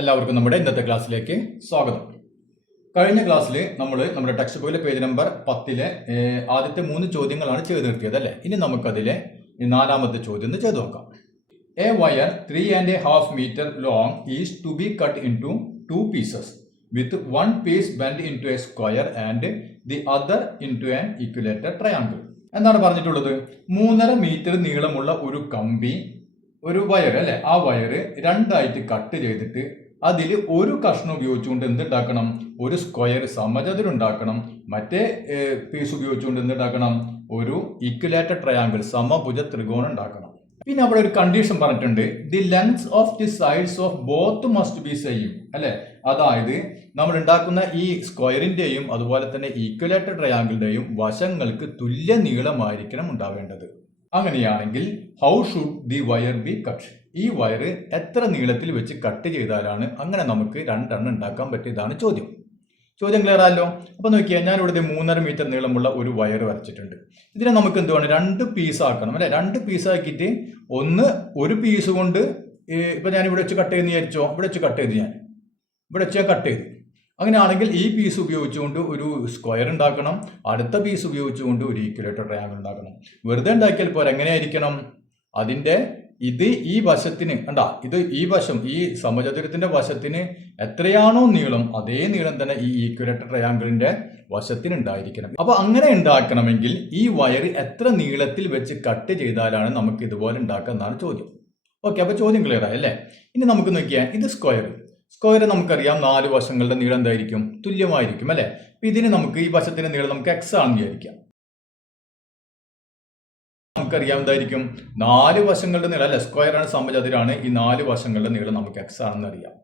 എല്ലാവർക്കും നമ്മുടെ ഇന്നത്തെ ക്ലാസ്സിലേക്ക് സ്വാഗതം. കഴിഞ്ഞ ക്ലാസ്സിൽ നമ്മൾ നമ്മുടെ ടെക്സ്റ്റ് ബുക്കിലെ പേജ് നമ്പർ 10 ആദ്യത്തെ 3 ചോദ്യങ്ങളാണ് ചെയ്ത് നിർത്തിയത് അല്ലേ. ഇനി നമുക്കതിലെ 4ാമത്തെ ചോദ്യം ഒന്ന് ചെയ്ത് നോക്കാം. A wire 3.5 meter long is to be cut into 2 pieces with one piece bent into a square and the other into an equilateral triangle. എന്താണ് പറഞ്ഞിട്ടുള്ളത്? 3.5 മീറ്റർ നീളമുള്ള ഒരു കമ്പി, ഒരു വയർ അല്ലെ, ആ വയർ രണ്ടായിട്ട് കട്ട് ചെയ്തിട്ട് അതിൽ ഒരു കഷ്ണം ഉപയോഗിച്ചുകൊണ്ട് എന്തുണ്ടാക്കണം? ഒരു സ്ക്വയർ സമചതുരം ഉണ്ടാക്കണം. മറ്റേ പീസ് ഉപയോഗിച്ചുകൊണ്ട് എന്തുണ്ടാക്കണം? ഒരു ഇക്വലേറ്റർ ട്രയാങ്കിൾ സമഭുജ ത്രികോണം ഉണ്ടാക്കണം. പിന്നെ അവിടെ ഒരു കണ്ടീഷൻ പറഞ്ഞിട്ടുണ്ട്, the length of the sides of both must be same അല്ലെ. അതായത് നമ്മൾ ഉണ്ടാക്കുന്ന ഈ സ്ക്വയറിന്റെയും അതുപോലെ തന്നെ ഈക്വലേറ്റർ ട്രയാങ്കിളിന്റെയും വശങ്ങൾക്ക് തുല്യ നീളമായിരിക്കണം ഉണ്ടാവേണ്ടത്. അങ്ങനെയാണെങ്കിൽ how should the wire B cut? ഈ വയർ എത്ര നീളത്തിൽ വെച്ച് കട്ട് ചെയ്താലാണ് അങ്ങനെ നമുക്ക് 2 എണ്ണം ഉണ്ടാക്കാൻ പറ്റിയതാണ് ചോദ്യം. ചോദ്യം ക്ലിയർ ആയല്ലോ? അപ്പൊ നോക്കിയാൽ ഞാൻ ഇവിടെ 3.5 മീറ്റർ നീളമുള്ള ഒരു വയർ വരച്ചിട്ടുണ്ട്. ഇതിനെ നമുക്ക് എന്ത് വേണം? 2 പീസ് ആക്കണം അല്ലെ. 2 പീസ് ആക്കിയിട്ട് ഒരു പീസ് കൊണ്ട് ഇപ്പൊ ഞാൻ ഇവിടെ വെച്ച് കട്ട് ചെയ്യുന്ന വിചാരിച്ചോ, ഇവിടെ വെച്ച് കട്ട് ചെയ്ത് ഇവിടെ വെച്ച് കട്ട് ചെയ്തു. അങ്ങനെയാണെങ്കിൽ ഈ പീസ് ഉപയോഗിച്ചുകൊണ്ട് ഒരു സ്ക്വയർ ഉണ്ടാക്കണം, അടുത്ത പീസ് ഉപയോഗിച്ചുകൊണ്ട് ഒരു ഈക്വലേറ്റർ ട്രയാങ്കിൾ ഉണ്ടാക്കണം. വെറുതെ ഉണ്ടാക്കിയാൽ പോരാ, എങ്ങനെയായിരിക്കണം? അതിന്റെ ഈ വശത്തിന് ഈ വശം, ഈ സമചതുരത്തിന്റെ വശത്തിന് എത്രയാണോ നീളം അതേ നീളം തന്നെ ഈ ഈക്വലേറ്റർ ട്രയാങ്കിളിന്റെ വശത്തിന് ഉണ്ടായിരിക്കണം. അപ്പൊ അങ്ങനെ ഉണ്ടാക്കണമെങ്കിൽ ഈ വയർ എത്ര നീളത്തിൽ വെച്ച് കട്ട് ചെയ്താലാണ് നമുക്ക് ഇതുപോലെ ഉണ്ടാക്കുക എന്നാണ് ചോദ്യം. ഓക്കെ, അപ്പൊ ചോദ്യം ക്ലിയർ ആയി അല്ലേ? ഇനി നമുക്ക് നോക്കിയാൽ ഇത് സ്ക്വയർ നമുക്കറിയാം 4 വശങ്ങളുടെ നീളം എന്തായിരിക്കും? തുല്യമായിരിക്കും അല്ലെ. ഇതിന് നമുക്ക് ഈ വശത്തിന്റെ നീളം നമുക്ക് എക്സ് ആണെന്ന് വിചാരിക്കാം. നമുക്കറിയാം എന്തായിരിക്കും? 4 വശങ്ങളുടെ നീളം അല്ലെ. സ്ക്വയർ ആണ്, സമചതുരാണ്. ഈ 4 വശങ്ങളുടെ നീളം നമുക്ക് എക്സ് ആണെന്ന് അറിയാം.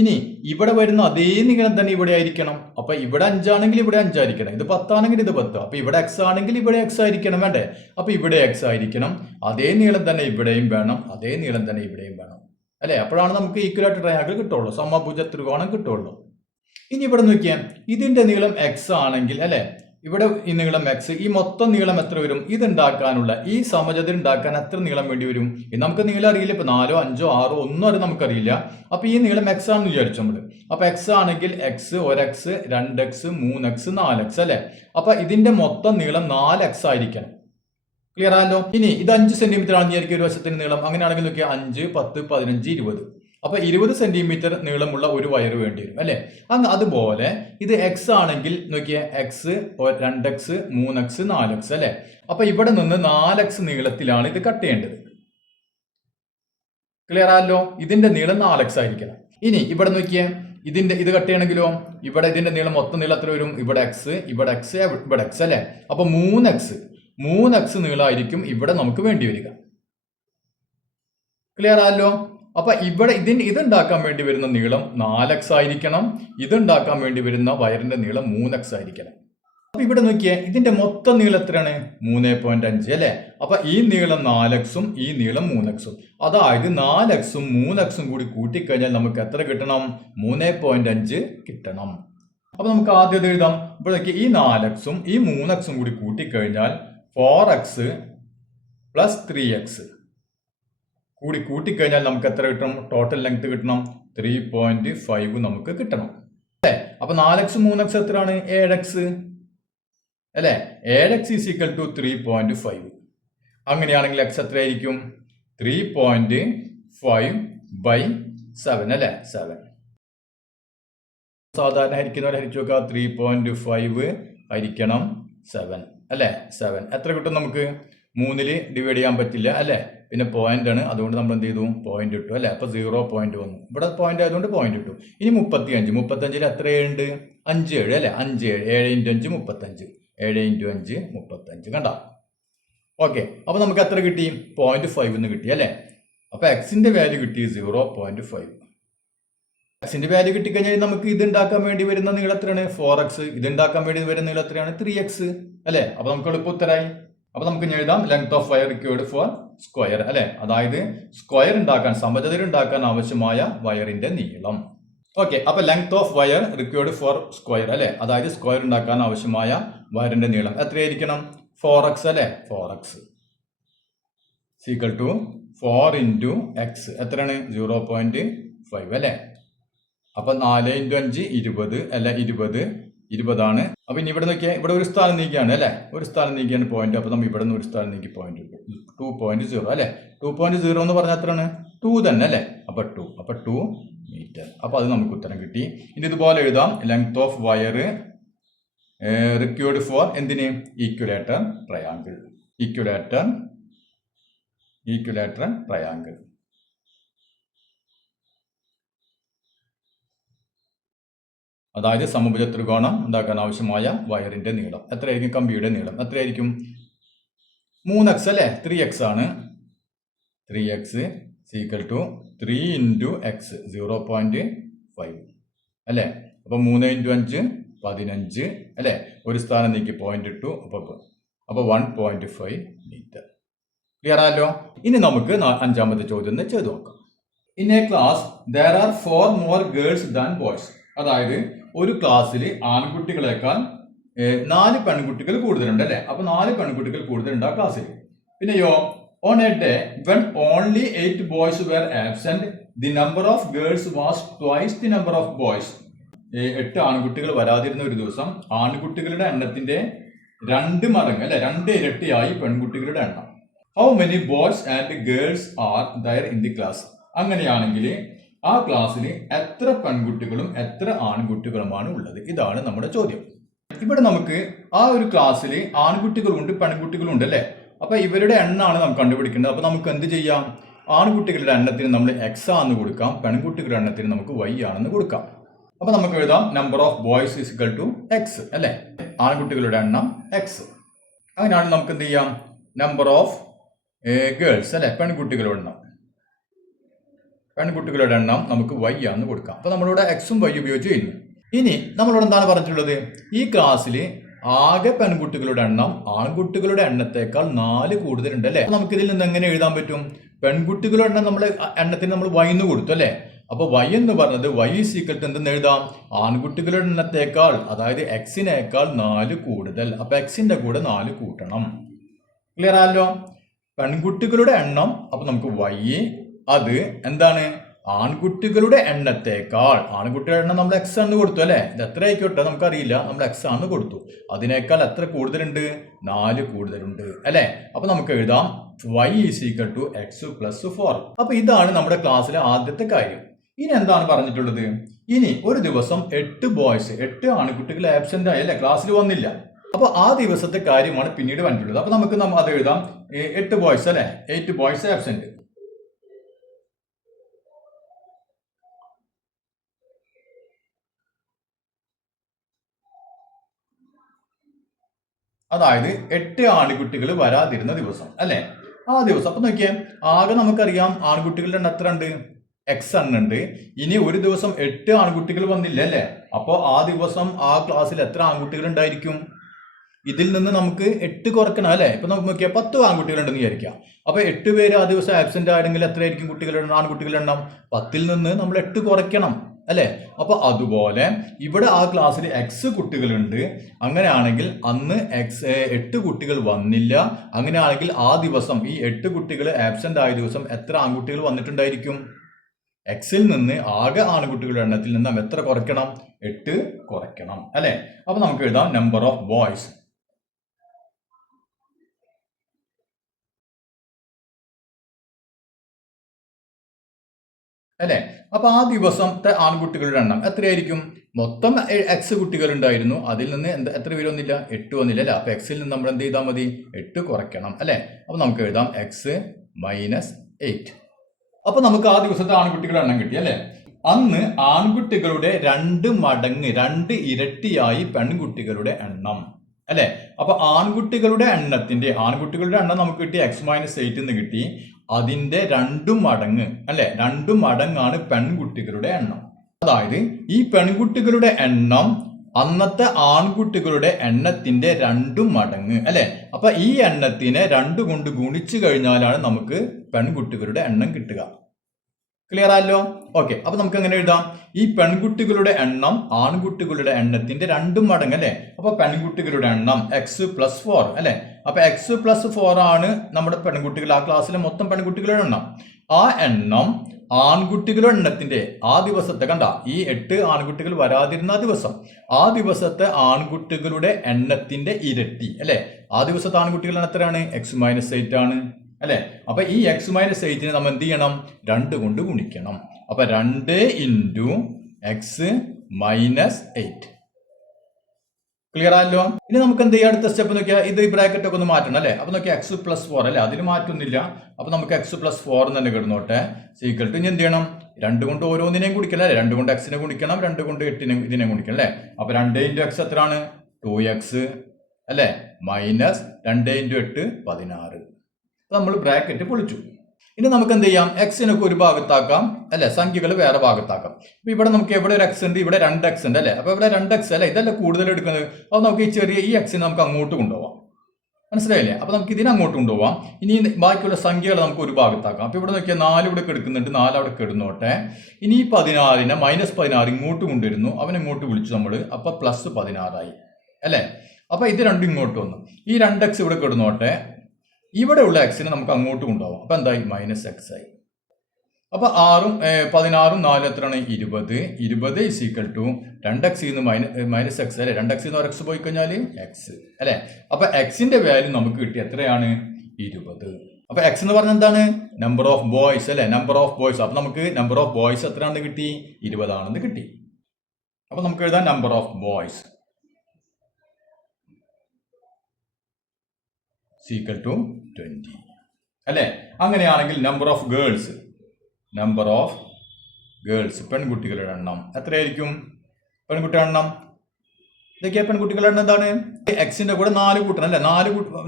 ഇനി ഇവിടെ വരുന്ന അതേ നീളം തന്നെ ഇവിടെ ആയിരിക്കണം. അപ്പൊ ഇവിടെ 5 ആണെങ്കിൽ ഇവിടെ 5 ആയിരിക്കണം. ഇത് 10 ആണെങ്കിൽ ഇത് 10. അപ്പൊ ഇവിടെ എക്സ് ആണെങ്കിൽ ഇവിടെ എക്സ് ആയിരിക്കണം വേണ്ടേ? അപ്പൊ ഇവിടെ എക്സ് ആയിരിക്കണം. അതേ നീളം തന്നെ ഇവിടെയും വേണം, അതേ നീളം തന്നെ ഇവിടെയും വേണം അല്ലെ. അപ്പോഴാണ് നമുക്ക് ഈക്വലേറ്റർ ട്രയാങ്കിൾ കിട്ടുള്ളൂ, സമഭുജ ത്രികോണം കിട്ടുള്ളൂ. ഇനി ഇവിടെ നോക്കിയാൽ ഇതിന്റെ നീളം എക്സ് ആണെങ്കിൽ അല്ലെ, ഇവിടെ ഈ നീളം എക്സ്, ഈ മൊത്തം നീളം എത്ര വരും? ഇതുണ്ടാക്കാനുള്ള ഈ സമചതുരം ഉണ്ടാക്കാൻ എത്ര നീളം വേണ്ടി വരും? നമുക്ക് നീളം അറിയില്ല. ഇപ്പൊ 4, 5, 6 ഒന്നും അത് നമുക്കറിയില്ല. അപ്പൊ ഈ നീളം എക്സ് ആണെന്ന് വിചാരിച്ചു നമ്മള്. അപ്പൊ എക്സ് ആണെങ്കിൽ X, 1x, 2x, 3x, 4x അല്ലെ. അപ്പൊ ഇതിന്റെ മൊത്തം നീളം 4x ആയിരിക്കണം. ക്ലിയർ ആണല്ലോ? ഇനി ഇത് 5 സെന്റിമീറ്റർ ആണെന്ന് വിചാരിക്കും ഒരു വശത്തിന് നീളം. അങ്ങനെയാണെങ്കിൽ നോക്കിയാൽ 5, 10, 15, 20. അപ്പൊ 20 സെന്റിമീറ്റർ നീളമുള്ള ഒരു വയർ വേണ്ടി വരും അല്ലെ. അതുപോലെ ഇത് എക്സ് ആണെങ്കിൽ നോക്കിയ എക്സ്, 2x, 3x, 4x അല്ലെ. അപ്പൊ ഇവിടെ നിന്ന് 4x നീളത്തിലാണ് ഇത് കട്ട് ചെയ്യേണ്ടത്. ക്ലിയർ ആണല്ലോ? ഇതിന്റെ നീളം 4x ആയിരിക്കണം. ഇനി ഇവിടെ നോക്കിയേ, ഇത് കട്ട് ചെയ്യണമെങ്കിലോ ഇവിടെ ഇതിന്റെ നീളം മൊത്തം നീളം എത്ര വരും? ഇവിടെ എക്സ്, ഇവിടെ എക്സ്, ഇവിടെ എക്സ് അല്ലെ. അപ്പൊ 3x നീളമായിരിക്കും ഇവിടെ നമുക്ക് വേണ്ടി വരിക. ക്ലിയർ ആണല്ലോ? അപ്പൊ ഇവിടെ ഇതുണ്ടാക്കാൻ വേണ്ടി വരുന്ന നീളം 4x ആയിരിക്കണം. ഇതുണ്ടാക്കാൻ വേണ്ടി വരുന്ന വയറിന്റെ നീളം 3x ആയിരിക്കണം. അപ്പൊ ഇവിടെ നോക്കിയേ, ഇതിന്റെ മൊത്തം നീളം എത്രയാണ്? 3.5 അല്ലെ. അപ്പൊ ഈ നീളം 4x-ഉം ഈ നീളം 3x-ഉം. അതായത് 4x-ഉം 3x-ഉം കൂടി കൂട്ടിക്കഴിഞ്ഞാൽ നമുക്ക് എത്ര കിട്ടണം? 3.5 കിട്ടണം. അപ്പൊ നമുക്ക് ആദ്യം എഴുതാം. ഇവിടെ നോക്കിയാൽ ഈ 4x-ഉം ഈ 3x-ഉം കൂടി കൂട്ടിക്കഴിഞ്ഞാൽ 4x + 3x കൂടി കൂട്ടിക്കഴിഞ്ഞാൽ നമുക്ക് എത്ര കിട്ടണം? ടോട്ടൽ ലെങ്ത് കിട്ടണം 3.5 നമുക്ക് കിട്ടണം അല്ലെ. അപ്പൊ 4x, 3x എത്രയാണ്? 7x അല്ലെ. 7x = 3.5. അങ്ങനെയാണെങ്കിൽ x എത്രയായിരിക്കും? 3.5/7 അല്ലെ. 7 സാധാരണ ഹരിക്കുന്നവരെ ഹരിച്ചു നോക്കുക. 3.5 ഹരിക്കണം 7 അല്ലെ. 7 എത്ര കിട്ടും നമുക്ക്? 3 ഡിവൈഡ് ചെയ്യാൻ പറ്റില്ല അല്ലെ. പിന്നെ പോയിന്റ് ആണ്, അതുകൊണ്ട് നമ്മൾ എന്ത് ചെയ്തു? പോയിന്റ് ഇട്ടു അല്ലെ. അപ്പൊ 0.1 വന്നു. ഇവിടെ പോയിന്റ് ആയതുകൊണ്ട് പോയിന്റ് ഇട്ടു. ഇനി 35 എത്രയുണ്ട്? 5, 7 അല്ലെ. 5, 7 × 5 35. 7 × 5 35 കണ്ട. ഓക്കെ, അപ്പൊ നമുക്ക് എത്ര കിട്ടി? 0.5 എന്ന് കിട്ടി അല്ലെ. അപ്പൊ എക്സിന്റെ വാല്യൂ കിട്ടി 0.5. എക്സിന്റെ വാല്യൂ കിട്ടിക്കഴിഞ്ഞാൽ നമുക്ക് ഇത് ഉണ്ടാക്കാൻ വേണ്ടി വരുന്ന നീളം എത്രയാണ്? 4x. ഇത് ഉണ്ടാക്കാൻ വേണ്ടി വരുന്ന നീളം എത്രയാണ്? 3x അല്ലെ. അപ്പൊ നമുക്ക് എളുപ്പം ഉത്തരായി. അപ്പൊ നമുക്ക് എഴുതാം length of wire required for square അല്ലെ. അതായത് സ്ക്വയർ ഉണ്ടാക്കാൻ, സമചതുരം ഉണ്ടാക്കാൻ ആവശ്യമായ വയറിന്റെ നീളം. ഓക്കെ, അപ്പൊ length of wire required for square അല്ലെ. അതായത് സ്ക്വയർ ഉണ്ടാക്കാൻ ആവശ്യമായ വയറിന്റെ നീളം എത്രയായിരിക്കണം? 4x അല്ലെ. 4x = 4 × x എത്രയാണ്? 0.5 അല്ലെ. അപ്പൊ 4 × 5 20 അല്ല 20 അപ്പൊ ഇനി ഇവിടെ നോക്കിയാൽ ഇവിടെ ഒരു സ്ഥാനം നീക്കിയാണ് അല്ലെ, ഒരു സ്ഥാനം നീക്കിയാണ് പോയിന്റ്. അപ്പൊ നമ്മൾ ഇവിടെ നിന്ന് ഒരു സ്ഥാനം നീക്കി പോയിന്റ് കിട്ടും 2.0 അല്ലെ. 2.0 എന്ന് പറഞ്ഞാൽ എത്രയാണ്? 2 തന്നെ അല്ലെ. അപ്പൊ 2 മീറ്റർ. അപ്പൊ അത് നമുക്ക് ഉത്തരം കിട്ടി. ഇനി ഇതുപോലെ എഴുതാം, length of wire required for എന്തിന്? ഈക്വലേറ്റർ ട്രയാങ്കിൾ. ഈക്വലേറ്റർ ട്രയാങ്കിൾ. അതായത് സമഭുജ ത്രികോണം ഉണ്ടാക്കാൻ ആവശ്യമായ വയറിന്റെ നീളം എത്രയായിരിക്കും? കമ്പിയുടെ നീളം എത്രയായിരിക്കും? 3x അല്ലേ, 3x ആണ്. 3x = 3 × x 0.5 അല്ലേ. അപ്പൊ 3 × 5 15 അല്ലേ. ഒരു സ്ഥാനം നീക്കി പോയിന്റ് ഇട്ടു. അപ്പൊ 1.5 മീറ്റർ. ക്ലിയർ ആയല്ലോ. ഇനി നമുക്ക് 5ാമത്തെ ചോദ്യം ചെയ്തു നോക്കാം. In A class there are 4 more girls than boys. അതായത് ഒരു ക്ലാസ്സിൽ ആൺകുട്ടികളെക്കാൾ 4 പെൺകുട്ടികൾ കൂടുതലുണ്ട് അല്ലെ. അപ്പൊ 4 പെൺകുട്ടികൾ കൂടുതലുണ്ട് ആ ക്ലാസ്സിൽ. പിന്നെയോ on a day when only 8 boys were absent, the number of girls was twice the number of boys. 8 ആൺകുട്ടികൾ വരാതിരുന്ന ഒരു ദിവസം ആൺകുട്ടികളുടെ എണ്ണത്തിന്റെ 2 മടങ്ങ് അല്ലെ, 2 ഇരട്ടിയായി പെൺകുട്ടികളുടെ എണ്ണം. How many boys and girls are there in the class? അങ്ങനെയാണെങ്കിൽ ആ ക്ലാസ്സിൽ എത്ര പെൺകുട്ടികളും എത്ര ആൺകുട്ടികളുമാണ് ഉള്ളത്? ഇതാണ് നമ്മുടെ ചോദ്യം. ഇവിടെ നമുക്ക് ആ ഒരു ക്ലാസ്സിൽ ആൺകുട്ടികളുണ്ട് പെൺകുട്ടികളുണ്ട് അല്ലെ. അപ്പൊ ഇവരുടെ എണ്ണമാണ് നമുക്ക് കണ്ടുപിടിക്കേണ്ടത്. അപ്പൊ നമുക്ക് എന്ത് ചെയ്യാം? ആൺകുട്ടികളുടെ എണ്ണത്തിന് നമ്മൾ x ആണെന്ന് കൊടുക്കാം, പെൺകുട്ടികളുടെ എണ്ണത്തിന് നമുക്ക് y ആണെന്ന് കൊടുക്കാം. അപ്പൊ നമുക്ക് എഴുതാം നമ്പർ ഓഫ് ബോയ്സ് = x അല്ലെ. ആൺകുട്ടികളുടെ എണ്ണം x. അങ്ങനെയാണെങ്കിൽ നമുക്ക് എന്ത് ചെയ്യാം? നമ്പർ ഓഫ് ഗേൾസ് അല്ലെ, പെൺകുട്ടികളുടെ എണ്ണം നമുക്ക് y ആണെന്ന് കൊടുക്കാം. അപ്പൊ നമ്മളിവിടെ എക്സും y ഉപയോഗിച്ച് ചെയ്യുന്നു. ഇനി നമ്മളോട് എന്താണ് പറഞ്ഞിട്ടുള്ളത്? ഈ ക്ലാസ്സിൽ ആകെ പെൺകുട്ടികളുടെ എണ്ണം ആൺകുട്ടികളുടെ എണ്ണത്തേക്കാൾ 4 കൂടുതലുണ്ട് അല്ലെ. നമുക്ക് ഇതിൽ നിന്ന് എങ്ങനെ എഴുതാൻ പറ്റും? പെൺകുട്ടികളുടെ എണ്ണം എണ്ണത്തിന് നമ്മൾ y എന്ന് കൊടുത്തു അല്ലെ. അപ്പൊ y എന്ന് പറഞ്ഞത് y = എന്തെന്ന് എഴുതാം? ആൺകുട്ടികളുടെ എണ്ണത്തേക്കാൾ, അതായത് x-നേക്കാൾ 4 കൂടുതൽ. അപ്പൊ x-ന്റെ കൂടെ 4 കൂട്ടണം. ക്ലിയർ ആയല്ലോ. പെൺകുട്ടികളുടെ എണ്ണം അപ്പൊ നമുക്ക് y, അത് എന്താണ്? ആൺകുട്ടികളുടെ എണ്ണത്തേക്കാൾ, ആൺകുട്ടികളുടെ എണ്ണം നമ്മൾ x ആണെന്ന് കൊടുത്തു അല്ലെ. ഇത് എത്ര ആയിക്കോട്ടെ നമുക്കറിയില്ല, നമ്മൾ x ആണെന്ന് കൊടുത്തു. അതിനേക്കാൾ എത്ര കൂടുതലുണ്ട്? 4 കൂടുതലുണ്ട് അല്ലെ. അപ്പൊ നമുക്ക് എഴുതാം y = x + 4. അപ്പൊ ഇതാണ് നമ്മുടെ ക്ലാസ്സിലെ ആദ്യത്തെ കാര്യം. ഇനി എന്താണ് പറഞ്ഞിട്ടുള്ളത്? ഇനി ഒരു ദിവസം 8 ബോയ്സ്, 8 ആൺകുട്ടികൾ ആബ്സെന്റ് ആയി അല്ലെ, ക്ലാസ്സിൽ വന്നില്ല. അപ്പൊ ആ ദിവസത്തെ കാര്യമാണ് പിന്നീട് പറഞ്ഞിട്ടുള്ളത്. അപ്പൊ നമുക്ക് അത് എഴുതാം 8 ബോയ്സ് അല്ലെ, 8 ബോയ്സ് ആബ്സെന്റ്. അതായത് 8 ആൺകുട്ടികൾ വരാതിരുന്ന ദിവസം അല്ലെ, ആ ദിവസം. അപ്പൊ നോക്കിയേ, ആകെ നമുക്കറിയാം ആൺകുട്ടികളുടെ എണ്ണം എത്ര ഉണ്ട്? x എണ്ണുണ്ട്. ഇനി ഒരു ദിവസം 8 ആൺകുട്ടികൾ വന്നില്ല അല്ലെ. അപ്പൊ ആ ദിവസം ആ ക്ലാസ്സിൽ എത്ര ആൺകുട്ടികൾ ഉണ്ടായിരിക്കും? ഇതിൽ നിന്ന് നമുക്ക് 8 കുറക്കണം അല്ലെ. ഇപ്പൊ നമുക്ക് നോക്കിയാൽ 10 ആൺകുട്ടികളുണ്ടെന്ന് വിചാരിക്കാം. അപ്പൊ 8 പേര് ആ ദിവസം ആബ്സെന്റ് ആയെങ്കിൽ എത്രയായിരിക്കും ആൺകുട്ടികളുടെ എണ്ണം? 10-ൽ നിന്ന് നമ്മൾ 8 കുറയ്ക്കണം അല്ലെ. അപ്പൊ അതുപോലെ ഇവിടെ ആ ക്ലാസ്സിൽ x കുട്ടികളുണ്ട്. അങ്ങനെയാണെങ്കിൽ അന്ന് 8 കുട്ടികൾ വന്നില്ല. അങ്ങനെയാണെങ്കിൽ ആ ദിവസം ഈ 8 കുട്ടികൾ ആബ്സെന്റ് ആയ ദിവസം എത്ര ആൺകുട്ടികൾ വന്നിട്ടുണ്ടായിരിക്കും? x-ൽ നിന്ന് ആകെ ആൺകുട്ടികളുടെ എണ്ണത്തിൽ നിന്ന് എത്ര കുറയ്ക്കണം? 8 കുറയ്ക്കണം അല്ലെ. അപ്പൊ നമുക്ക് എഴുതാം നമ്പർ ഓഫ് ബോയ്സ് അല്ലെ. അപ്പൊ ആ ദിവസത്തെ ആൺകുട്ടികളുടെ എണ്ണം എത്രയായിരിക്കും? മൊത്തം x കുട്ടികൾ ഉണ്ടായിരുന്നു, അതിൽ നിന്ന് എത്ര പേര് വന്നില്ല? 8 വന്നില്ല അല്ലെ. അപ്പൊ x-ൽ നിന്ന് നമ്മൾ എന്ത് ചെയ്താൽ മതി? 8 കുറയ്ക്കണം അല്ലെ. അപ്പൊ നമുക്ക് എഴുതാം x - 8. അപ്പൊ നമുക്ക് ആ ദിവസത്തെ ആൺകുട്ടികളുടെ എണ്ണം കിട്ടി അല്ലെ. അന്ന് ആൺകുട്ടികളുടെ 2 മടങ്ങ്, 2 ഇരട്ടിയായി പെൺകുട്ടികളുടെ എണ്ണം അല്ലെ. അപ്പൊ ആൺകുട്ടികളുടെ എണ്ണം നമുക്ക് കിട്ടി x - 8 എന്ന് കിട്ടി. അതിന്റെ 2 മടങ്ങ് അല്ലെ, 2 മടങ്ങാണ് പെൺകുട്ടികളുടെ എണ്ണം. അതായത് ഈ പെൺകുട്ടികളുടെ എണ്ണം അന്നത്തെ ആൺകുട്ടികളുടെ എണ്ണത്തിന്റെ 2 മടങ്ങ് അല്ലെ. അപ്പൊ ഈ എണ്ണത്തിനെ 2 കൊണ്ട് ഗുണിച്ചു കഴിഞ്ഞാലാണ് നമുക്ക് പെൺകുട്ടികളുടെ എണ്ണം കിട്ടുക. ക്ലിയർ ആയല്ലോ. ഓക്കെ. അപ്പൊ നമുക്ക് എങ്ങനെ എഴുതാം? ഈ പെൺകുട്ടികളുടെ എണ്ണം ആൺകുട്ടികളുടെ എണ്ണത്തിന്റെ 2 മടങ്ങ് അല്ലെ. അപ്പൊ പെൺകുട്ടികളുടെ എണ്ണം x + 4 അല്ലെ. അപ്പൊ x + 4 ആണ് നമ്മുടെ പെൺകുട്ടികൾ, ആ ക്ലാസ്സിലെ മൊത്തം പെൺകുട്ടികളുടെ എണ്ണം. ആ എണ്ണം ആൺകുട്ടികളുടെ എണ്ണത്തിന്റെ ആ ദിവസത്തെ കണ്ട ഈ 8 ആൺകുട്ടികൾ വരാതിരുന്ന ദിവസം ആ ദിവസത്തെ ആൺകുട്ടികളുടെ എണ്ണത്തിന്റെ ഇരട്ടി അല്ലെ. ആ ദിവസത്തെ ആൺകുട്ടികളുടെ എണ്ണം എത്രയാണ്? x-8 ആണ് അല്ലെ. അപ്പൊ ഈ x-8നെ നമ്മൾ എന്ത് ചെയ്യണം? 2 കൊണ്ട് ഗുണിക്കണം. അപ്പൊ 2 × x-8. ക്ലിയർ ആയല്ലോ. ഇനി നമുക്ക് എന്ത് ചെയ്യാം? അടുത്ത സ്റ്റെപ്പ് നോക്കിയാൽ ഇത് ബ്രാക്കറ്റ് ഒക്കെ ഒന്ന് മാറ്റണം അല്ലെ. അപ്പൊ നോക്കിയാൽ x+4 അല്ലെ, അതിൽ മാറ്റൊന്നുമില്ല. അപ്പൊ നമുക്ക് x+4 തന്നെ കിടന്നോട്ടെ. സീക്വൽ ടു ഇനി എന്ത് ചെയ്യണം? 2 കൊണ്ട് ഓരോന്നിനെയും ഗുണിക്കണം അല്ലെ. 2 കൊണ്ട് x-നെ ഗുണിക്കണം, 2 കൊണ്ട് 8-നെ ഇതിനെ ഗുണിക്കണം അല്ലെ. അപ്പൊ 2 × x എത്രയാണ്? 2x അല്ലെ, മൈനസ് 2 × 8 16. നമ്മൾ ബ്രാക്കറ്റ് പൊളിച്ചു. ഇനി നമുക്ക് എന്ത് ചെയ്യാം? എക്സിനൊക്കെ ഒരു ഭാഗത്താക്കാം അല്ലെ, സംഖ്യകൾ വേറെ ഭാഗത്താക്കാം. അപ്പൊ ഇവിടെ നമുക്ക് എവിടെ ഒരു എക്സ് ഉണ്ട്, ഇവിടെ 2x ഉണ്ട് അല്ലെ. അപ്പൊ ഇവിടെ 2x അല്ലെ, ഇതല്ല കൂടുതൽ എടുക്കുന്നത്. അപ്പൊ നമുക്ക് ഈ എക്സിനെ നമുക്ക് അങ്ങോട്ട് കൊണ്ടുപോകാം. മനസ്സിലായില്ലേ? അപ്പൊ നമുക്ക് ഇതിനെ അങ്ങോട്ട് കൊണ്ടുപോകാം. ഇനി ബാക്കിയുള്ള സംഖ്യകൾ നമുക്ക് ഒരു ഭാഗത്താക്കാം. അപ്പൊ ഇവിടെ നോക്കിയാൽ 4 ഇവിടെ എടുക്കുന്നുണ്ട്, 4 അവിടെ കിടന്നോട്ടെ. ഇനി ഈ 16നെ -16 ഇങ്ങോട്ട് കൊണ്ടുവരുന്നു, അവൻ ഇങ്ങോട്ട് വിളിച്ചു നമ്മൾ. അപ്പൊ +16 ആയി അല്ലെ. അപ്പൊ ഇത് രണ്ടും ഇങ്ങോട്ട് വന്നു. ഈ 2x ഇവിടെ കിടന്നോട്ടെ. ഇവിടെ ഉള്ള എക്സിനെ നമുക്ക് അങ്ങോട്ട് കൊണ്ടുപോകാം. അപ്പൊ എന്തായി? -x ആയി. അപ്പൊ 6ഉം 16ഉം 4 എത്രയാണ്? 20. 20 = 2x -x അല്ലെ. 2x x പോയി കഴിഞ്ഞാൽ x അല്ലെ. അപ്പൊ എക്സിന്റെ വാല്യൂ നമുക്ക് കിട്ടി എത്രയാണ്? 20. അപ്പൊ എക്സ് എന്ന് പറഞ്ഞാൽ എന്താണ്? നമ്പർ ഓഫ് ബോയ്സ് അല്ലെ, നമ്പർ ഓഫ് ബോയ്സ്. അപ്പൊ നമുക്ക് നമ്പർ ഓഫ് ബോയ്സ് എത്രയാണെന്ന് കിട്ടി? 20 ആണെന്ന് കിട്ടി. അപ്പൊ നമുക്ക് എഴുതാം നമ്പർ ഓഫ് ബോയ്സ് =20 അല്ലെ. അങ്ങനെയാണെങ്കിൽ നമ്പർ ഓഫ് ഗേൾസ് പെൺകുട്ടികളുടെ എണ്ണം എത്രയായിരിക്കും? പെൺകുട്ടികളുടെ എണ്ണം ഇതൊക്കെയാ. പെൺകുട്ടികളുടെ എണ്ണം എന്താണ്? എക്സിന്റെ കൂടെ 4 കൂട്ടണം അല്ലെ.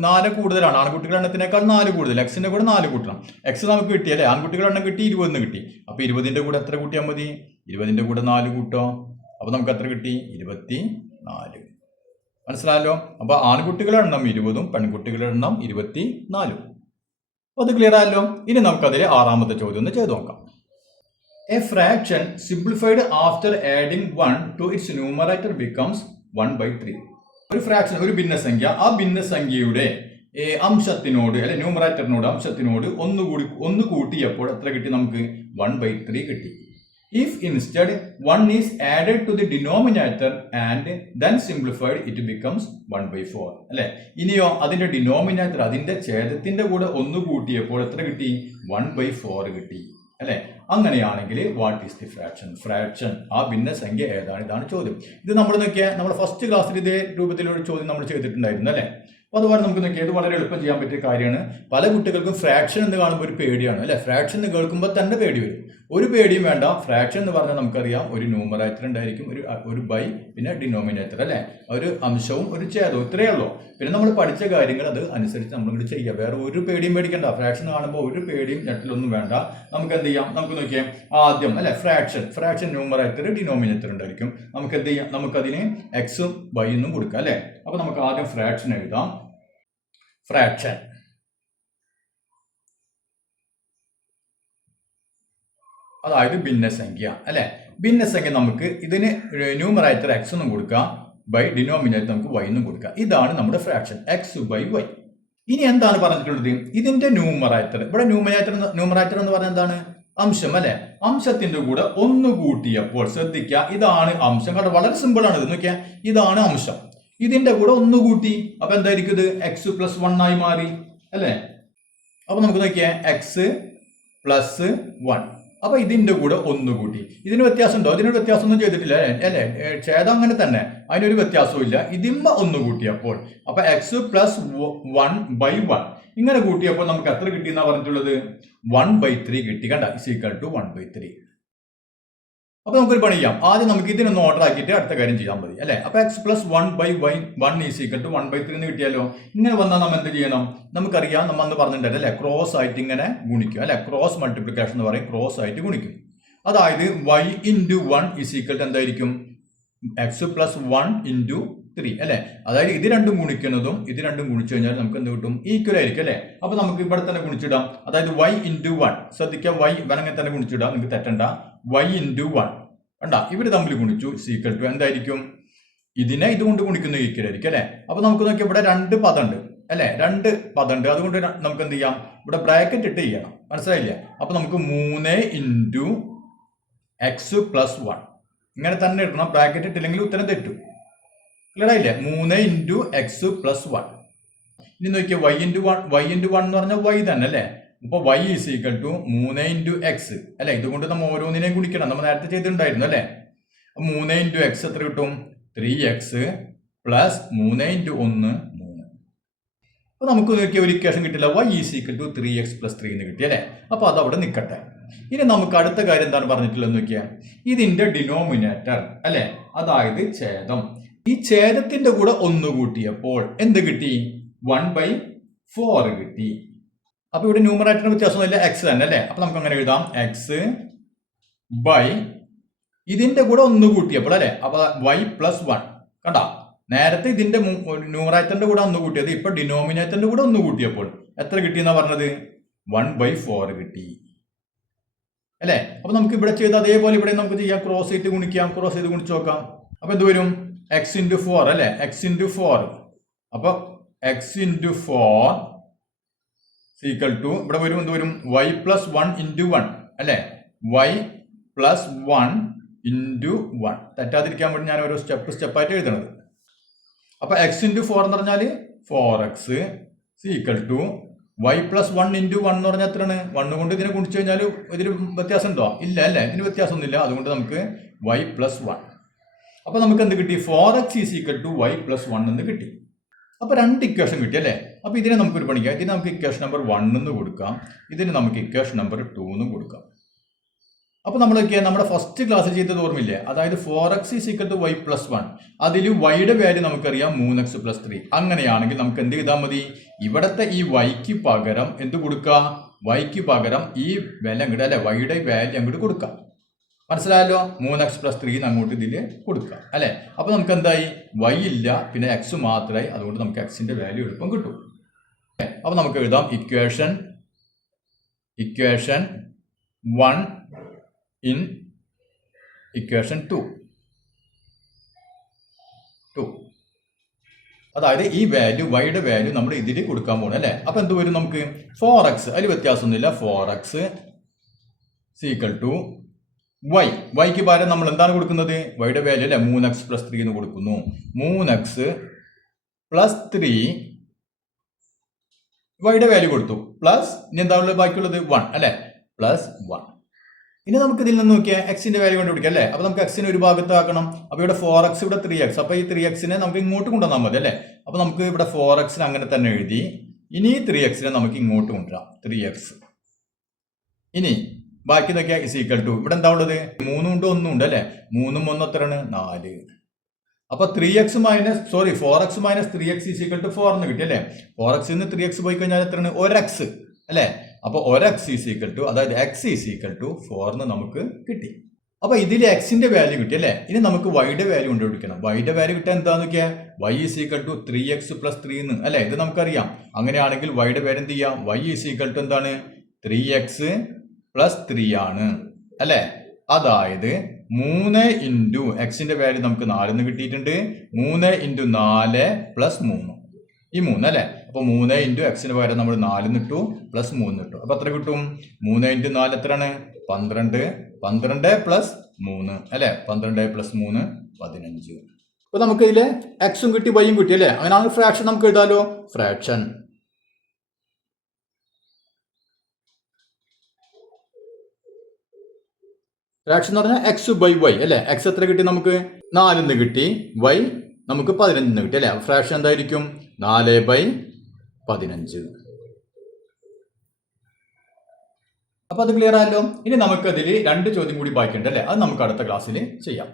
4 കൂടുതലാണ്, ആൺകുട്ടികളുടെ എണ്ണത്തിനേക്കാൾ 4 കൂടുതൽ. എക്സിന്റെ കൂടെ 4 കൂട്ടണം. എക്സ് നമുക്ക് കിട്ടി അല്ലെ, ആൺകുട്ടികളുടെ എണ്ണം കിട്ടി 20 കിട്ടി. അപ്പൊ 20ന്റെ കൂടെ എത്ര കൂട്ടിയാൽ മതി? 20ന്റെ കൂടെ 4 കൂട്ടോ. അപ്പൊ നമുക്ക് എത്ര കിട്ടി? 24. മനസ്സിലായല്ലോ. അപ്പൊ ആൺകുട്ടികളുടെ എണ്ണം 20ഉം പെൺകുട്ടികളുടെ എണ്ണം 24. അത് ക്ലിയർ ആയല്ലോ. ഇനി നമുക്കതിലെ 6ാമത്തെ ചോദ്യം ഒന്ന് ചെയ്ത് നോക്കാം. A fraction simplified after adding 1 to its numerator becomes 1/3. ഒരു ഫ്രാക്ഷൻ, ഒരു ഭിന്നസംഖ്യ, ആ ഭിന്നസംഖ്യയുടെ അംശത്തിനോട് അല്ലെ ന്യൂമറേറ്ററിനോട് അംശത്തിനോട് ഒന്ന് കൂട്ടിയപ്പോൾ എത്ര കിട്ടി? നമുക്ക് 1/3 കിട്ടി. If instead 1 is added to the denominator and then simplified, it becomes 1/4 അല്ലെ. ഇനിയോ അതിന്റെ ഡിനോമിനേറ്റർ, അതിന്റെ ഛേദത്തിന്റെ കൂടെ ഒന്ന് കൂട്ടിയപ്പോൾ എത്ര കിട്ടി? 1/4 കിട്ടി അല്ലെ. അങ്ങനെയാണെങ്കിൽ വാട്ട് ഈസ് ദി ഫ്രാക്ഷൻ ആ ഭിന്നസംഖ്യ ഏതാണ്? ഇതാണ് ചോദ്യം. ഇത് നമ്മൾ നോക്കിയാൽ നമ്മുടെ ഫസ്റ്റ് ക്ലാസ്സിൽ ഇതേ രൂപത്തിലുള്ള ചോദ്യം നമ്മൾ ചെയ്തിട്ടുണ്ടായിരുന്നു അല്ലെ. അപ്പോൾ അതുപോലെ നമുക്ക് നോക്കിയാൽ ഇത് വളരെ എളുപ്പം ചെയ്യാൻ പറ്റിയ കാര്യമാണ്. പല കുട്ടികൾക്കും ഫ്രാക്ഷൻ എന്ന് കാണുമ്പോൾ ഒരു പേടിയാണ് അല്ലെ. ഫ്രാക്ഷൻ എന്ന് കേൾക്കുമ്പോൾ തന്നെ പേടി വരും. ഒരു പേടിയും വേണ്ട. ഫ്രാക്ഷൻ എന്ന് പറഞ്ഞാൽ നമുക്കറിയാം, ഒരു ന്യൂമറേറ്റർ ഉണ്ടായിരിക്കും, ഒരു ബൈ, പിന്നെ ഡിനോമിനേറ്റർ അല്ലെ, ഒരു അംശവും ഒരു ഛേദവും, ഇത്രയേ ഉള്ളൂ. പിന്നെ നമ്മൾ പഠിച്ച കാര്യങ്ങൾ അത് അനുസരിച്ച് നമ്മളിങ്ങോട്ട് ചെയ്യുക. വേറെ ഒരു പേടിയും പേടിക്കണ്ട. ഫ്രാക്ഷൻ കാണുമ്പോൾ ഒരു പേടിയും ഞെട്ടലൊന്നും വേണ്ട. നമുക്ക് എന്ത് ചെയ്യാം? നമുക്ക് നോക്കിയാൽ ആദ്യം അല്ലെ ഫ്രാക്ഷൻ ന്യൂമറേറ്റർ ഡിനോമിനേറ്റർ ഉണ്ടായിരിക്കും. നമുക്ക് എന്ത് ചെയ്യാം? നമുക്കതിന് എക്സും വൈന്നും കൊടുക്കാം അല്ലെ. അപ്പൊ നമുക്ക് ആദ്യം ഫ്രാക്ഷൻ എഴുതാം. ഫ്രാക്ഷൻ അതായത് ഭിന്നസംഖ്യ അല്ലെ. ഭിന്നസംഖ്യ നമുക്ക് ഇതിന് ന്യൂമറേറ്റർ എക്സ് എന്നും കൊടുക്കാം, ബൈ ഡിനോമിനേറ്റർ നമുക്ക് വൈ എന്നും കൊടുക്കാം. ഇതാണ് നമ്മുടെ ഫ്രാക്ഷൻ x/y. ഇനി എന്താണ് പറഞ്ഞിട്ടുള്ളത്? ഇതിന്റെ ന്യൂമറേറ്റർ, ഇവിടെ ന്യൂമറേറ്റർ എന്ന് പറഞ്ഞാൽ എന്താണ്? അംശം അല്ലെ. അംശത്തിന്റെ കൂടെ ഒന്ന് കൂട്ടിയപ്പോൾ ശ്രദ്ധിക്കുക, ഇതാണ് അംശം. കണ്ടോ, വളരെ സിമ്പിൾ ആണ് ഇത്. നോക്കിയാൽ ഇതാണ് അംശം, ഇതിന്റെ കൂടെ ഒന്ന് കൂട്ടി. അപ്പൊ എന്തായിരിക്കും? ഇത് x+1 ആയി മാറി അല്ലെ. അപ്പൊ നമുക്ക് നോക്കിയാൽ x+1. അപ്പൊ ഇതിന്റെ കൂടെ ഒന്ന് കൂട്ടി. ഇതിന് വ്യത്യാസം ഉണ്ടോ? ഇതിനൊരു വ്യത്യാസമൊന്നും ചെയ്തിട്ടില്ല അല്ലെ. ഛേദം അങ്ങനെ തന്നെ, അതിനൊരു വ്യത്യാസവും ഇല്ല. ഇതിമ്മ ഒന്ന് കൂട്ടിയപ്പോൾ അപ്പൊ x+1/1 ഇങ്ങനെ കൂട്ടിയപ്പോൾ നമുക്ക് എത്ര കിട്ടി എന്നാ പറഞ്ഞിട്ടുള്ളത്? 1/3 കിട്ടി. കണ്ട, = 1/3. അപ്പൊ നമുക്കൊരു പണി ചെയ്യാം. ആദ്യം നമുക്ക് ഇതിനൊന്ന് ഓർഡർ ആക്കിയിട്ട് അടുത്ത കാര്യം ചെയ്യാൻ മതി അല്ലെ. അപ്പൊ x+1/1 = 1/3 എന്ന് കിട്ടിയാലോ. ഇങ്ങനെ വന്നാൽ നമ്മൾ എന്ത് ചെയ്യണം? നമുക്കറിയാം, നമ്മൾ അന്ന് പറഞ്ഞിട്ടുണ്ടല്ലോ അല്ലെ, ക്രോസ് ആയിട്ട് ഇങ്ങനെ ഗുണിക്കും അല്ലെ. ക്രോസ് മൾട്ടിപ്ലിക്കേഷൻ എന്ന് പറയും, ക്രോസ് ആയിട്ട് ഗുണിക്കും. അതായത് y × 1 എന്തായിരിക്കും? x+1 × 3 അല്ലെ. അതായത് ഇത് രണ്ടും ഗുണിക്കുന്നതും ഇത് രണ്ടും ഗുണിച്ചു കഴിഞ്ഞാൽ നമുക്ക് എന്ത് കിട്ടും? ഈക്വൽ ആയിരിക്കും അല്ലെ. അപ്പൊ നമുക്ക് ഇവിടെ തന്നെ ഗുണിച്ചിടാം. അതായത് y × 1, ശ്രദ്ധിക്കുക, y വേണമെങ്കിൽ തന്നെ ഗുണിച്ചിടാം, നിങ്ങൾക്ക് തെറ്റണ്ട. y × 1 കണ്ടാ, ഇവര് തമ്മിൽ ഗുണിച്ചു = എന്തായിരിക്കും? ഇതിനെ ഇതുകൊണ്ട് ഗുണിക്കുന്ന ഈക്വൽ ആയിരിക്കും അല്ലെ. അപ്പൊ നമുക്ക് നോക്കിയാൽ ഇവിടെ 2 പദമുണ്ട് അല്ലെ, രണ്ട് പദമുണ്ട്. അതുകൊണ്ട് നമുക്ക് എന്ത് ചെയ്യാം, ഇവിടെ ബ്രാക്കറ്റ് ഇട്ട് ചെയ്യണം. മനസ്സിലായില്ലേ? അപ്പൊ നമുക്ക് 3 ഇൻറ്റു എക്സ് പ്ലസ് 1 ഇങ്ങനെ തന്നെ ഇടണം. ബ്രാക്കറ്റ് ഇട്ടില്ലെങ്കിൽ ഉത്തരം തെറ്റും. ക്ലിയർ ആയില്ലേ? 3 ഇൻറ്റു എക്സ് പ്ലസ് 1. ഇനി നോക്കിയാൽ y ഇൻറ്റു 1 എന്ന് പറഞ്ഞാൽ y തന്നെ അല്ലേ. അപ്പൊ y is equal to 3 into x അല്ലെ. ഇതുകൊണ്ട് നമ്മൾ ഓരോന്നിനെയും ഗുണിക്കണം. നമ്മൾ നേരത്തെ ചെയ്തിട്ടുണ്ടായിരുന്നു അല്ലെ. 3 ഇൻറ്റു എക്സ് എത്ര കിട്ടും? 3x plus 3 into 1 3. അപ്പൊ നമുക്ക് നോക്കിയ ഒരു ഇക്വേഷൻ കിട്ടില്ല. y is equal to 3x plus 3 എന്ന് കിട്ടി അല്ലെ. അപ്പൊ അത് അവിടെ നിൽക്കട്ടെ. ഇനി നമുക്ക് അടുത്ത കാര്യം എന്താണ് പറഞ്ഞിട്ടുള്ളത് നോക്കിയാൽ, ഇതിന്റെ ഡിനോമിനേറ്റർ അല്ലെ, അതായത് ഛേദം. ഈ ഛേദത്തിന്റെ കൂടെ 1 കൂട്ടിയപ്പോൾ എന്ത് കിട്ടി? 1/4 കിട്ടി. അപ്പൊ ഇവിടെ ന്യൂമറേറ്ററിന് വ്യത്യാസമൊന്നുമില്ല, എക്സ് തന്നെ അല്ലെ. അപ്പൊ നമുക്ക് അങ്ങനെ എഴുതാം, എക്സ് ബൈ ഇതിന്റെ കൂടെ 1 കൂട്ടിയപ്പോൾ അല്ലെ. അപ്പൊ y പ്ലസ് 1 കണ്ട. നേരത്തെ ഇതിന്റെ ന്യൂമറേറ്ററിന്റെ കൂടെ 1 കൂട്ടിയത്, ഇപ്പൊ ഡിനോമിനേറ്ററിന്റെ കൂടെ 1 കൂട്ടിയപ്പോൾ എത്ര കിട്ടിയെന്നാ പറഞ്ഞത്? 1/4 കിട്ടി അല്ലെ. അപ്പൊ നമുക്ക് ഇവിടെ ചെയ്ത് അതേപോലെ ഇവിടെ നമുക്ക് ചെയ്യാം. ക്രോസ് ചെയ്ത് ഗുണിക്കാം. ക്രോസ് ചെയ്ത് ഗുണിച്ച് നോക്കാം. അപ്പൊ എന്ത് വരും? എക്സ് ഇൻറ്റു 4 അല്ലെ. X into 4. അപ്പൊ എക്സ് ഇൻറ്റു 4 ഈക്വൽ ടു ഇവിടെ വരും എന്ത് വരും? y പ്ലസ് 1 ഇൻറ്റു 1 അല്ലെ. y plus 1 into 1. തെറ്റാതിരിക്കാൻ വേണ്ടി ഞാൻ ഓരോ സ്റ്റെപ്പായിട്ട് എഴുതണത്. അപ്പൊ എക്സ് ഇൻറ്റു 4 എന്ന് പറഞ്ഞാൽ 4x equal to y plus 1 into 1 എന്ന് പറഞ്ഞാൽ എത്രയാണ്? 1 കൊണ്ട് ഇതിനെ ഗുണിച്ചു കഴിഞ്ഞാൽ ഇതിന് വ്യത്യാസം ഉണ്ടോ? ഇല്ല അല്ലേ. ഇതിന് വ്യത്യാസമൊന്നുമില്ല. അതുകൊണ്ട് നമുക്ക് y പ്ലസ് 1. അപ്പൊ നമുക്ക് എന്ത് കിട്ടി? 4x is equal to y plus 1 എന്ന് കിട്ടി. അപ്പൊ രണ്ട് ഇക്വേഷൻ കിട്ടി അല്ലേ. അപ്പൊ ഇതിനെ നമുക്ക് ഒരു പണിക്കാം. ഇതിന് നമുക്ക് ഇക്വേഷൻ നമ്പർ 1 എന്ന് കൊടുക്കാം. ഇതിന് നമുക്ക് ഇക്വേഷൻ നമ്പർ 2 എന്ന് കൊടുക്കാം. അപ്പൊ നമ്മളൊക്കെ നമ്മുടെ ഫസ്റ്റ് ക്ലാസ് ചെയ്തത് ഓർമ്മയില്ലേ? അതായത് 4x is equal to y plus 1. അതിൽ വൈയുടെ വാല്യൂ നമുക്കറിയാം 3x പ്ലസ് 3. അങ്ങനെയാണെങ്കിൽ നമുക്ക് എന്ത് ചെയ്താൽ മതി? ഇവിടത്തെ ഈ വൈക്ക് പകരം എന്ത് കൊടുക്കുക? വൈക്ക് പകരം ഈ വില അങ്ങോട്ട് അല്ലെ, വൈയുടെ വാല്യൂ അങ്ങോട്ട് കൊടുക്കാം. മനസ്സിലായല്ലോ? 3x പ്ലസ് 3 അങ്ങോട്ട് ഇതിൽ കൊടുക്കാം അല്ലെ. അപ്പൊ നമുക്ക് എന്തായി? y ഇല്ല, പിന്നെ എക്സ് മാത്രമായി. അതുകൊണ്ട് നമുക്ക് എക്സിന്റെ വാല്യൂ എളുപ്പം കിട്ടും. അപ്പൊ നമുക്ക് എഴുതാം ഇക്വേഷൻ 1 ഇൻ ഇക്വേഷൻ 2. അതായത് ഈ വാല്യൂ വൈയുടെ വാല്യൂ നമ്മൾ ഇതിൽ കൊടുക്കാൻ പോകണം അല്ലെ. അപ്പൊ എന്ത് വരും നമുക്ക്? 4x, അതിൽ വ്യത്യാസമൊന്നുമില്ല. 4x ഈക്വൽ ടു വൈക്ക് പകരം നമ്മൾ എന്താണ് കൊടുക്കുന്നത്? വൈയുടെ വാല്യൂ അല്ലെ 3x പ്ലസ് 3 എന്ന് കൊടുക്കുന്നു. 3x പ്ലസ് 3 വൈയുടെ വാല്യൂ കൊടുത്തു. പ്ലസ് ഇനി എന്താണുള്ളത്? ബാക്കിയുള്ളത് 1 അല്ലെ. പ്ലസ് 1. ഇനി നമുക്ക് ഇതിൽ നിന്ന് നോക്കിയാൽ എക്സിന്റെ വാല്യൂ കണ്ടുപിടിക്കാം അല്ലേ. അപ്പൊ നമുക്ക് എക്സിനെ ഒരു ഭാഗത്താക്കണം. അപ്പൊ ഇവിടെ 4x, ഇവിടെ 3x. അപ്പൊ ഈ 3xനെ നമുക്ക് ഇങ്ങോട്ട് കൊണ്ടുവന്നാൽ മതി അല്ലെ. അപ്പൊ നമുക്ക് ഇവിടെ 4xനെ അങ്ങനെ തന്നെ എഴുതി. ഇനി 3xനെ നമുക്ക് ഇങ്ങോട്ട് കൊണ്ടുവരാം. 3x. ഇനി ബാക്കി നോക്കിയാൽ ഇസ് ഈക്വൽ ടു ഇവിടെ എന്താ ഉള്ളത്? 3 ഉണ്ട് 1 ഉണ്ട് അല്ലെ. 3 ഉം 1 എത്രയാണ്? 4. അപ്പൊ 4x minus 3x is equal to 4 എന്ന് കിട്ടി അല്ലെ. 4x നിന്ന് 3x പോയി കഴിഞ്ഞാൽ എത്രയാണ്? 1x അല്ലെ. അപ്പൊ 1x ഈസ് ഈക്വൽ ടു, അതായത് x ഈസ് ഈക്വൽ ടു 4 എന്ന് നമുക്ക് കിട്ടി. അപ്പൊ ഇതിൽ എക്സിന്റെ വാല്യൂ കിട്ടി അല്ലെ. ഇനി നമുക്ക് വൈയുടെ വാല്യൂ കണ്ടുപിടിക്കണം. വൈയുടെ വാല്യൂ കിട്ടാൻ എന്താന്ന് നോക്കിയാൽ y is equal to 3x plus 3 എന്ന് അല്ലെ. ഇത് നമുക്കറിയാം. അങ്ങനെയാണെങ്കിൽ വൈയുടെ വാല്യൂ എന്ത് ചെയ്യാം? y ഈസ് ഈക്വൽ ടു എന്താണ്? 3x പ്ലസ് 3 ആണ് അല്ലെ. അതായത് 3 ഇൻറ്റു എക്സിന്റെ വാല്യൂ നമുക്ക് 4 എന്ന് കിട്ടിയിട്ടുണ്ട്. 3 ഇൻറ്റു 4 പ്ലസ് 3 ഈ 3 അല്ലെ. അപ്പൊ 3 ഇൻറ്റു എക്സിന് പകരം നമ്മൾ 4 ഇട്ടു പ്ലസ് 3 ഇട്ടു. അപ്പൊ എത്ര കിട്ടും? 3 ഇൻറ്റു 4 എത്രയാണ്? 12. 12 പ്ലസ് 3 അല്ലെ. 12 പ്ലസ് 3 15. അപ്പൊ നമുക്ക് ഇതിലെ എക്സും കിട്ടി വൈയും കിട്ടി അല്ലെ. അങ്ങനെ ഫ്രാക്ഷൻ നമുക്ക് എഴുതാലോ. ഫ്രാക്ഷൻ എന്ന് പറഞ്ഞാൽ എക്സ് ബൈ വൈ അല്ലെ. എക്സ് എത്ര കിട്ടി നമുക്ക്? 4 എന്ന് കിട്ടി. വൈ നമുക്ക് 15 എന്ന് കിട്ടി അല്ലെ. ഫ്രാക്ഷൻ എന്തായിരിക്കും? 4/15. അപ്പൊ അത് ക്ലിയർ ആയല്ലോ. ഇനി നമുക്കതിൽ 2 ചോദ്യം കൂടി ബാക്കിയുണ്ട് അല്ലെ. അത് നമുക്ക് അടുത്ത ക്ലാസ്സിൽ ചെയ്യാം.